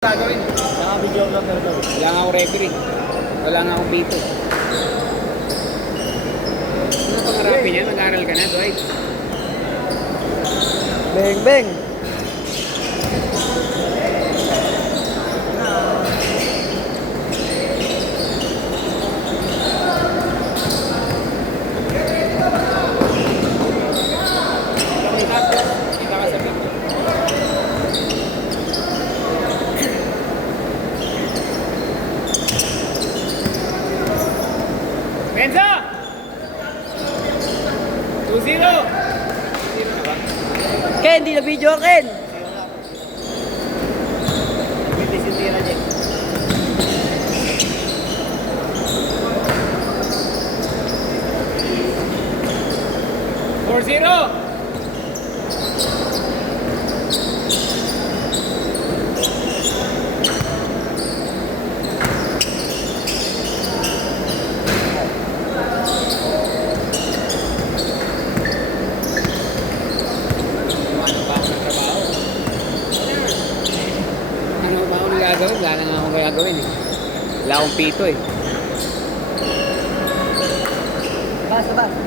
Gagawin. Naka-video vlogger daw. Wala nga akong referee. Wala nga akong pito. Ano pangarapin yan? Mag-aaral ka na, Dwight. Beng, beng. Kita ka sa pito. Benza! 2-0! 2-0 na ba? Ken, di na video, Ken. Bitis yung tira dyan. 4-0! Ano ba ako nagagawin? Wala na nga akong gagawin eh. Wala akong pito eh. Basta, basta.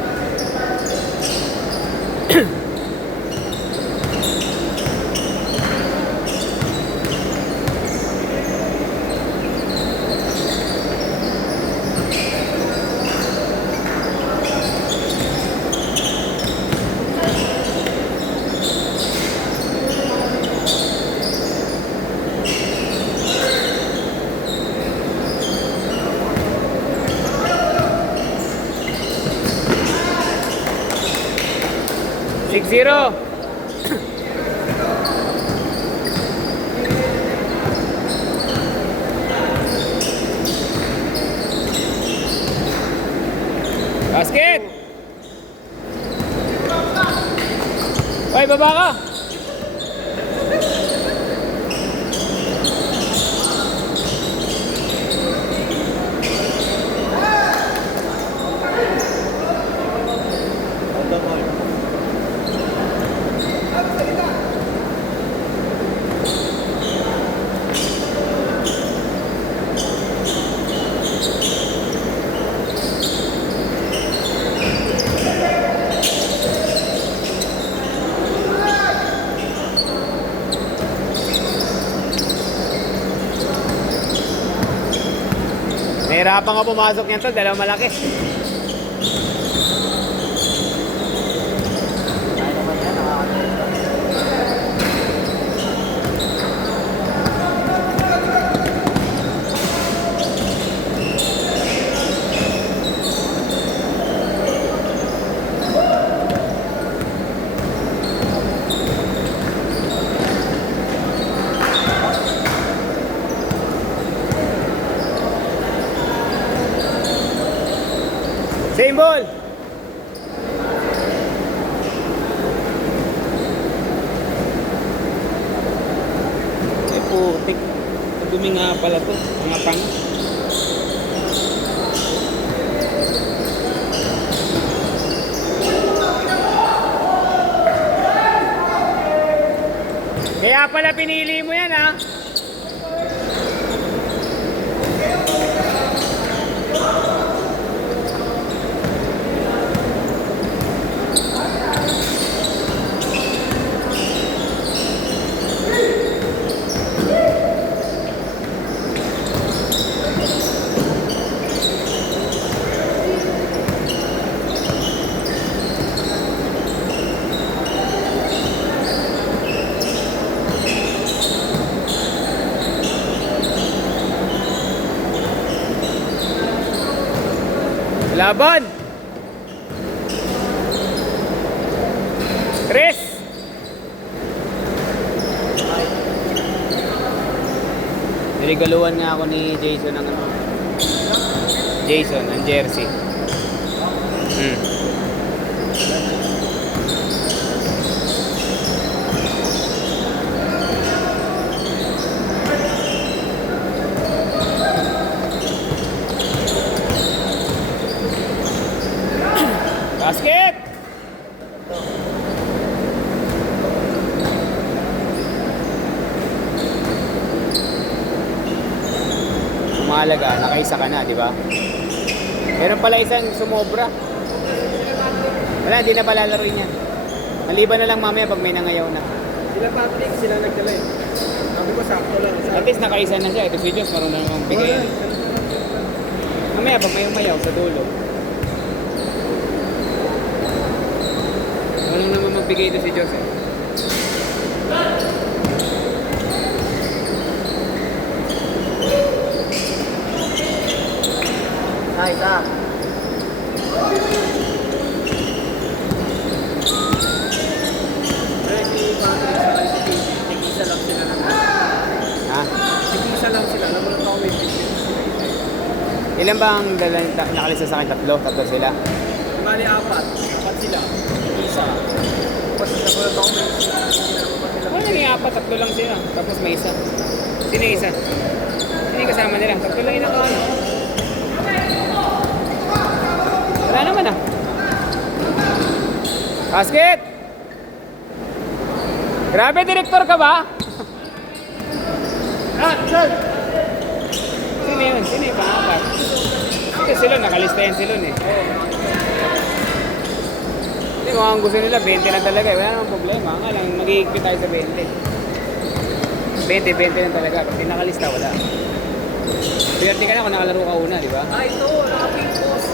Six zero. Basket! Hoy, baba ka! Nahirapan ka pumasok yan to, dalawang malaki. Kaya naman yan, nakakatawa. Same ball! Ay putik. Dumi nga pala to. Mga pang. Kaya pala pinili mo yan ha. Laban! Chris! Niligaluhan nga ako ni Jason ng ano. Jason, ang jersey. Basket! mahalaga, nakaisa ka na, di ba? Meron pala isang sumobra. Wala, hindi na palalaroin yan. Maliban na lang mamaya pag may nangayaw na. Sila Patrick, sila nagdala eh. Sabi ko sakto lang. At least nakaisa na siya. Ito si Diyos, marunong namang bigay yan. Mamaya pag may umayaw sa dulo. Marunong naman magbigay ito si Diyos eh. Nice ah. Pero si Patrick sa si Casey, tig-isa lang sila ng Ha? tig-isa lang sila. Alam mo lang ako may picture. Ilan ba ang nakalisa sa akin? Tatlo? Tatlo sila? Bali apat. Apat sila. Tig-isa. Tapos nagulat ako may picture. Ano naging apat? Tatlo lang sila. Tapos may isa. Sino yung isa? Sino yung kasama nila? Tatlo lang yung nakaano. Wala naman ah. Basket! Grabe, direktor ka ba? Sir! Sino yun? Sino yung pangapat? Kasi sila, nakalista yan sila eh. Hindi, mukhang gusto nila, 20 lang talaga eh. Wala namang problema. Nga lang, mag-iigpit tayo sa 20. 20 lang talaga. Pag di nakalista, wala. Swerte ka na kung nakalaro ka una, di ba? Ah, ito. Naka-pink post.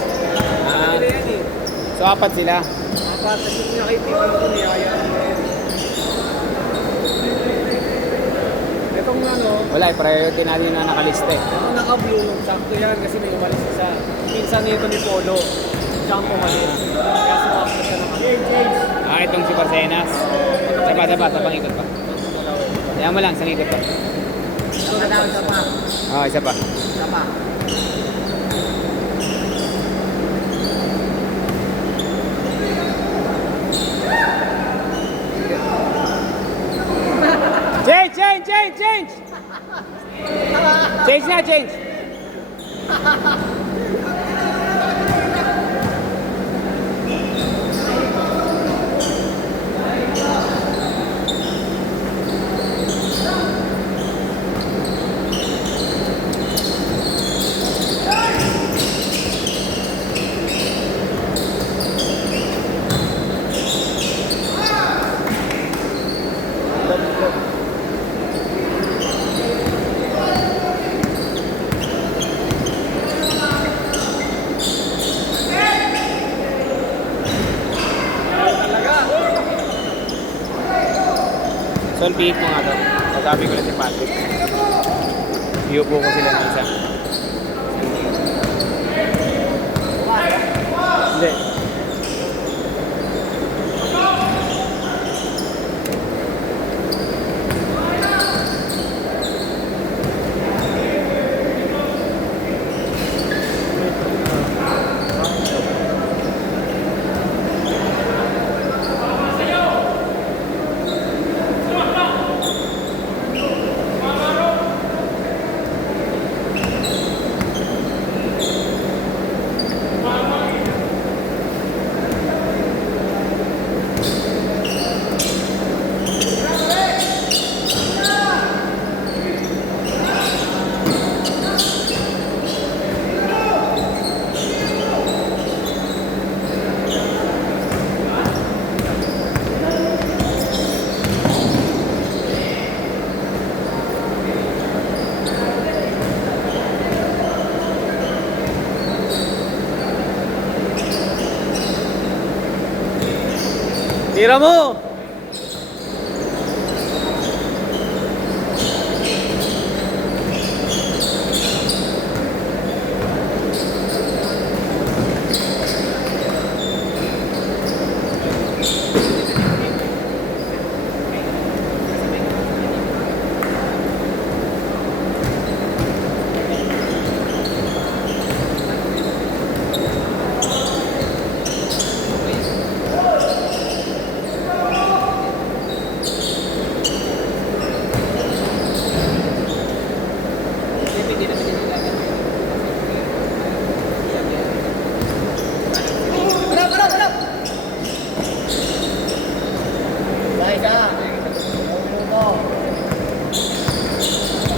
Ah. Nila yan eh. So, apat sila. Apat. Tapos yung nakitipan ko niya. Kaya ano yan. Itong ano, Wala, priority natin na nakalista eh. ang naka-blue, sakto yan kasi may umalis isa. Pinsan nito ni Polo. Siya ang pumalis. Kaya sumapos na siya ng Ah, itong si Parcenas. Sabang ikot pa. Kaya mo lang, isang ikot pa. Ano na isa pa? Oh, isa pa. Isa pa. Change! Change na, change! So, pihit mo nga to. Sasabi ko na si Patrick. Iupo ko sila ng isa. Hindi. Tira mo!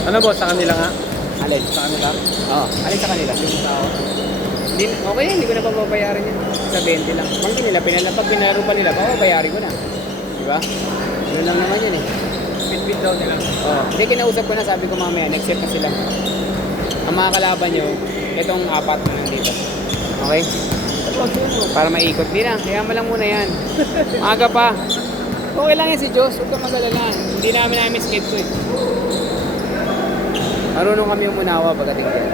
Ano boss, sa kanila nga? Alin? Sa kanila. Oo, alin sa kanila? Yung tao. Okay, hindi ko na papabayaran yan. Sa 20 lang. Pag nila, pag pinaro pa nila, papabayarin ko na. Di ba? Yun lang naman yun eh. Bit-bit daw nila. Oo. Hindi, kinausap ko na, sabi ko mamaya, next step na sila. Ang mga kalaban nyo, itong apat na nandito. Okay? Para maikot. Di na, kaya mo lang muna yan. Maaga pa. Okay lang yan si Diyos, huwag kang mag-alala. Hindi namin skate to eh. Marunong kami umunawa pagdating dyan.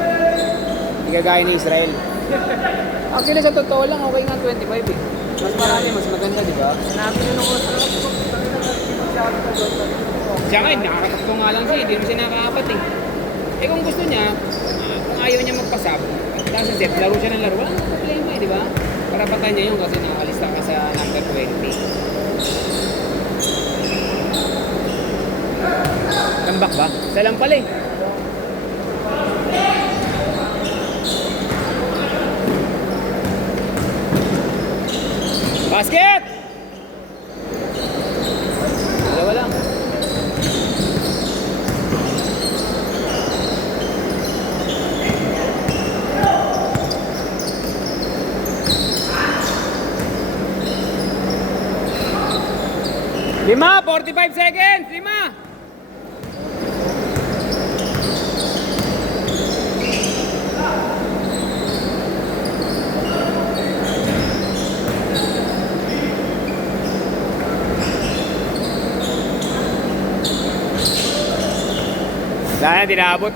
Hindi kagaya ni Israel. Actually, sa totoo lang, okay nga 25 eh. Mas marami, mas maganda, di ba? Nabi na nung oras. Siya nga, nakakatakto nga lang siya, hindi mo siya nakakapat eh. Eh kung gusto niya, kung ayaw niya magpasab, dahil sa set, laro siya ng laro, wala nang problema eh, di ba? Karapatan niya yun kasi nakakalista ka sa number 20. Tambak ba? Isa lang pala eh. Basket! Dalawa lang. Lima, 45 seconds! Lima! Wala na, tinabot.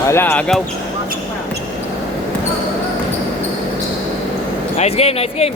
Wala, agaw. Nice game, nice game.